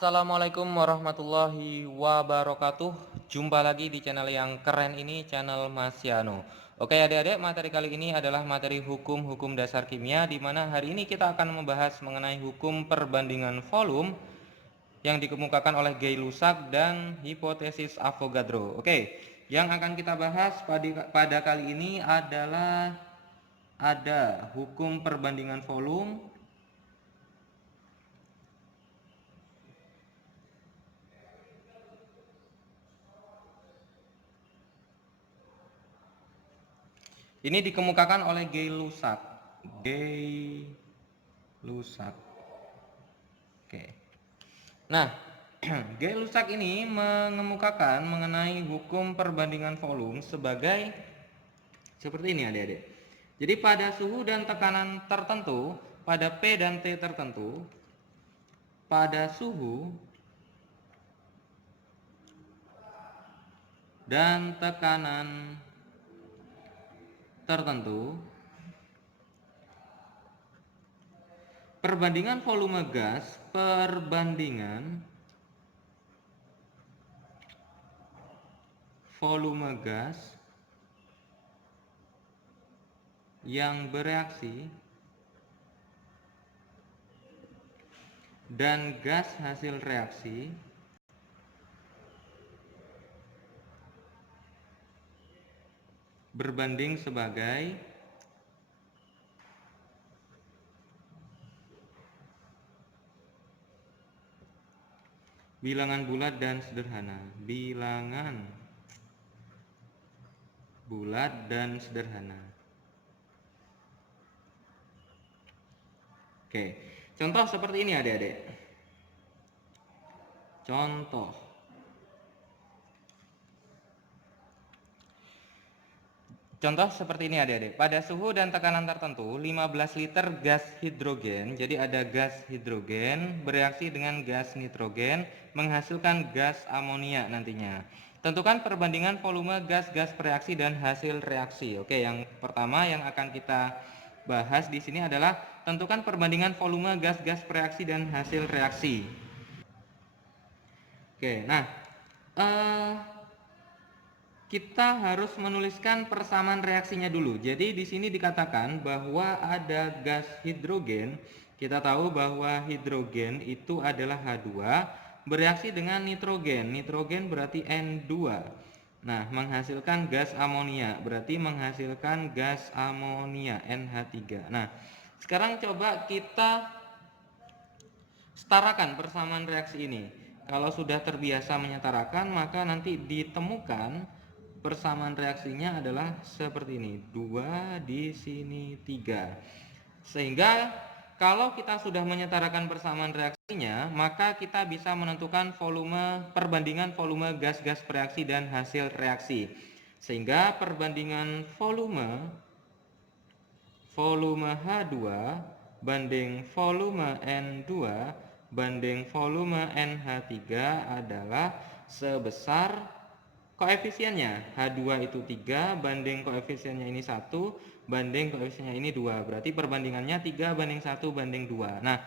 Assalamualaikum warahmatullahi wabarakatuh. Jumpa lagi di channel yang keren ini, channel Masiano. Oke adik-adik, materi kali ini adalah materi hukum-hukum dasar kimia, di mana hari ini kita akan membahas mengenai hukum perbandingan volume yang dikemukakan oleh Gay-Lussac dan hipotesis Avogadro. Oke, yang akan kita bahas pada kali ini adalah ada hukum perbandingan volume. Ini dikemukakan oleh Gay-Lussac. Gay-Lussac. Oke. Nah, Gay-Lussac ini mengemukakan mengenai hukum perbandingan volume sebagai seperti ini adik-adik. Jadi pada suhu dan tekanan tertentu, pada P dan T tertentu, pada suhu dan tekanan tertentu, perbandingan volume gas yang bereaksi dan gas hasil reaksi berbanding sebagai bilangan bulat dan sederhana. Bilangan bulat dan sederhana. Oke, contoh seperti ini adik-adik. Contoh seperti ini adik-adik. Pada suhu dan tekanan tertentu, 15 liter gas hidrogen, jadi ada gas hidrogen bereaksi dengan gas nitrogen menghasilkan gas amonia nantinya. Tentukan perbandingan volume gas-gas bereaksi dan hasil reaksi. Oke, yang pertama yang akan kita bahas di sini adalah tentukan perbandingan volume gas-gas bereaksi dan hasil reaksi. Oke, nah kita harus menuliskan persamaan reaksinya dulu. Jadi di sini dikatakan bahwa ada gas hidrogen. Kita tahu bahwa hidrogen itu adalah H2 bereaksi dengan nitrogen. Nitrogen berarti N2. Nah, menghasilkan gas amonia, berarti menghasilkan gas amonia NH3. Nah, sekarang coba kita setarakan persamaan reaksi ini. Kalau sudah terbiasa menyetarakan, maka nanti ditemukan persamaan reaksinya adalah seperti ini. 2 di sini 3. Sehingga kalau kita sudah menyetarakan persamaan reaksinya, maka kita bisa menentukan perbandingan volume gas-gas bereaksi dan hasil reaksi. Sehingga perbandingan volume H2 banding volume N2 banding volume NH3 adalah sebesar koefisiennya. H2 itu 3 banding koefisiennya ini 1 banding koefisiennya ini 2. Berarti perbandingannya 3 banding 1 banding 2. Nah,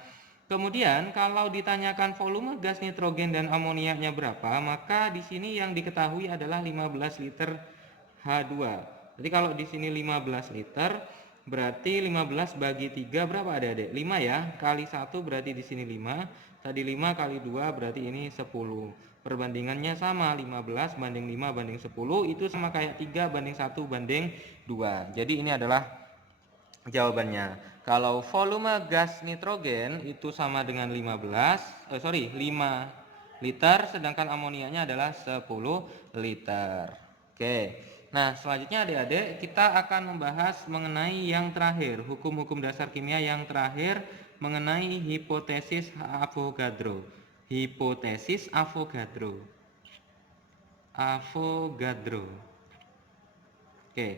kemudian kalau ditanyakan volume gas nitrogen dan amoniaknya berapa, maka di sini yang diketahui adalah 15 liter H2. Jadi kalau di sini 15 liter, berarti 15 bagi 3 berapa adik-adik? 5 ya. Kali 1 berarti di sini 5. Tadi 5 kali 2 berarti ini 10. Perbandingannya sama, 15 banding 5 banding 10 itu sama kayak 3 banding 1 banding 2. Jadi ini adalah jawabannya. Kalau volume gas nitrogen itu sama dengan 5 liter, sedangkan amoniaknya adalah 10 liter. Oke. Nah, selanjutnya adik-adik kita akan membahas mengenai yang terakhir, hukum-hukum dasar kimia yang terakhir mengenai hipotesis Avogadro. Hipotesis Avogadro. Oke.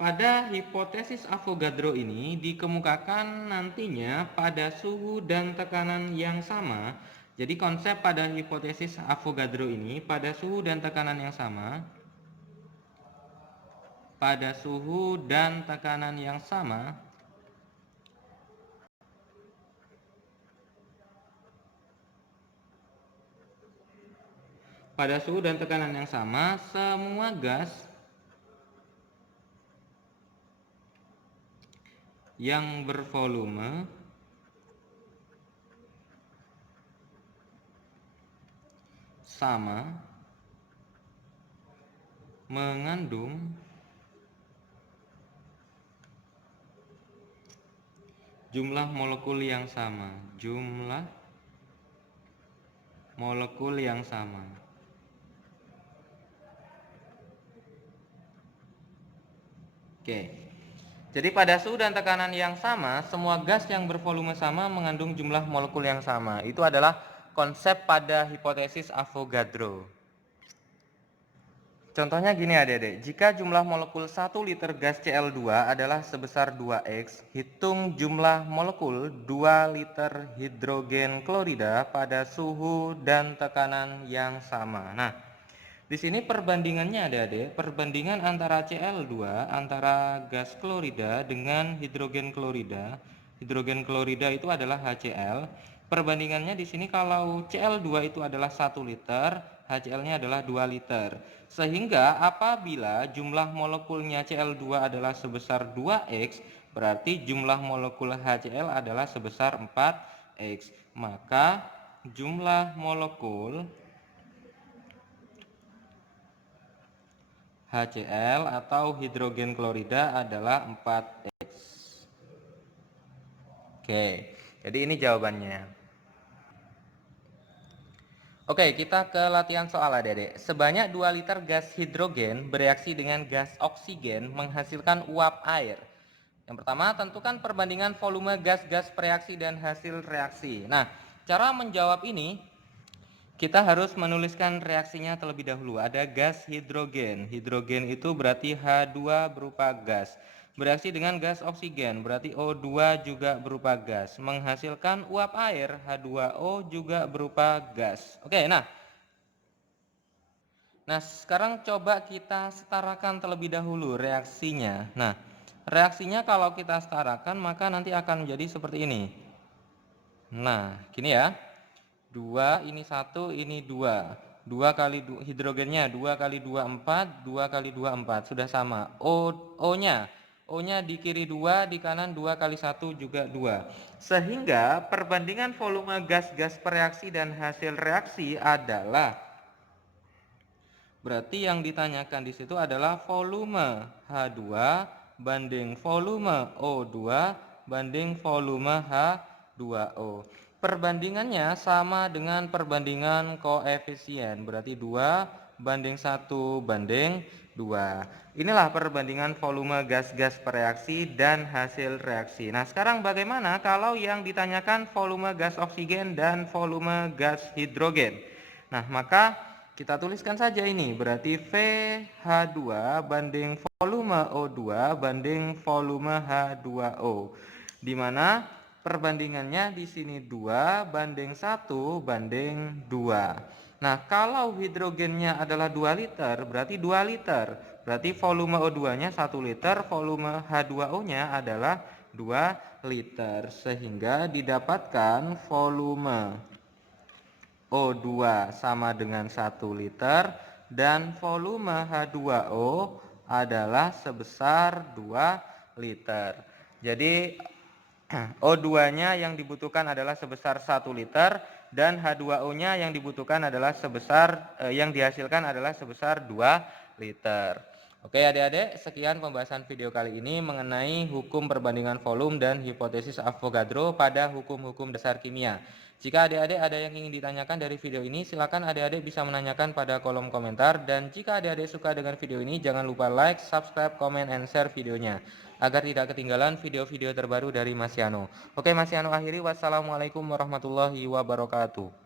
Pada hipotesis Avogadro ini dikemukakan nantinya pada suhu dan tekanan yang sama. Jadi konsep pada hipotesis Avogadro ini pada suhu dan tekanan yang sama. Pada suhu dan tekanan yang sama, pada suhu dan tekanan yang sama, semua gas yang bervolume sama mengandung jumlah molekul yang sama. Jumlah molekul yang sama. Oke. Jadi pada suhu dan tekanan yang sama, semua gas yang bervolume sama mengandung jumlah molekul yang sama. Itu adalah konsep pada hipotesis Avogadro. Contohnya gini adik-adik, jika jumlah molekul 1 liter gas Cl2 adalah sebesar 2X, hitung jumlah molekul 2 liter hidrogen klorida pada suhu dan tekanan yang sama. Nah, di sini perbandingannya adik-adik, perbandingan antara Cl2, antara gas klorida dengan hidrogen klorida. Hidrogen klorida itu adalah HCl. Perbandingannya di sini kalau Cl2 itu adalah 1 liter, HCl-nya adalah 2 liter. Sehingga apabila jumlah molekulnya Cl2 adalah sebesar 2X, berarti jumlah molekul HCl adalah sebesar 4X. Maka jumlah molekul HCl atau hidrogen klorida adalah 4X. Oke, jadi ini jawabannya. Oke, kita ke latihan soal adik-adik. Sebanyak 2 liter gas hidrogen bereaksi dengan gas oksigen menghasilkan uap air. Yang pertama, tentukan perbandingan volume gas-gas bereaksi dan hasil reaksi. Nah, cara menjawab ini, kita harus menuliskan reaksinya terlebih dahulu. Ada gas hidrogen. Hidrogen itu berarti H2 berupa gas. Bereaksi dengan gas oksigen, berarti O2 juga berupa gas. Menghasilkan uap air, H2O juga berupa gas. Oke, nah sekarang coba kita setarakan terlebih dahulu reaksinya. Nah, reaksinya kalau kita setarakan maka nanti akan menjadi seperti ini. Nah, gini ya. 2, ini 1, ini 2. 2 kali hidrogennya 2 kali 2 4, 2 kali 2 4, sudah sama. O-nya di kiri 2, di kanan 2 kali 1 juga 2. Sehingga perbandingan volume gas-gas bereaksi dan hasil reaksi adalah, berarti yang ditanyakan di situ adalah volume H2 banding volume O2 banding volume H2O. Perbandingannya sama dengan perbandingan koefisien, berarti 2 banding 1 banding 2. Inilah perbandingan volume gas-gas bereaksi dan hasil reaksi. Nah, sekarang bagaimana kalau yang ditanyakan volume gas oksigen dan volume gas hidrogen? Nah, maka kita tuliskan saja ini, berarti VH2 banding volume O2 banding volume H2O. Di mana perbandingannya di sini 2 banding 1 banding 2. Nah, kalau hidrogennya adalah 2 liter, berarti 2 liter. Berarti volume O2-nya 1 liter, volume H2O-nya adalah 2 liter. Sehingga didapatkan volume O2 sama dengan 1 liter dan volume H2O adalah sebesar 2 liter. Jadi O2-nya yang dibutuhkan adalah sebesar 1 liter dan H2O-nya yang dibutuhkan adalah sebesar yang dihasilkan adalah sebesar 2 liter. Oke adik-adik, sekian pembahasan video kali ini mengenai hukum perbandingan volume dan hipotesis Avogadro pada hukum-hukum dasar kimia. Jika adik-adik ada yang ingin ditanyakan dari video ini, silakan adik-adik bisa menanyakan pada kolom komentar. Dan jika adik-adik suka dengan video ini, jangan lupa like, subscribe, comment, and share videonya, agar tidak ketinggalan video-video terbaru dari Mas Yano. Oke Mas Yano akhiri, wassalamualaikum warahmatullahi wabarakatuh.